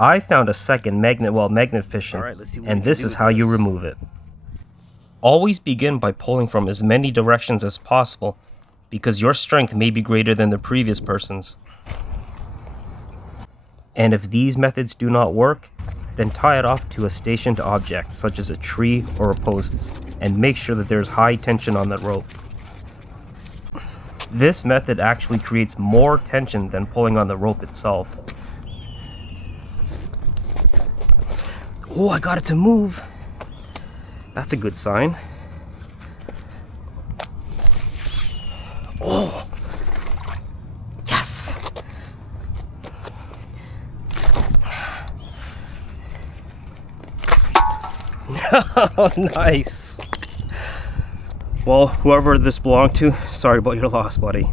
I found a second magnet well magnet fishing, and this is how you remove it. Always begin by pulling from as many directions as possible, because your strength may be greater than the previous person's. And if these methods do not work, then tie it off to a stationed object, such as a tree or a post, and make sure that there's high tension on that rope. This method actually creates more tension than pulling on the rope itself. Oh, I got it to move. That's a good sign. Oh, yes. Oh, nice. Well, whoever this belonged to, sorry about your loss, buddy.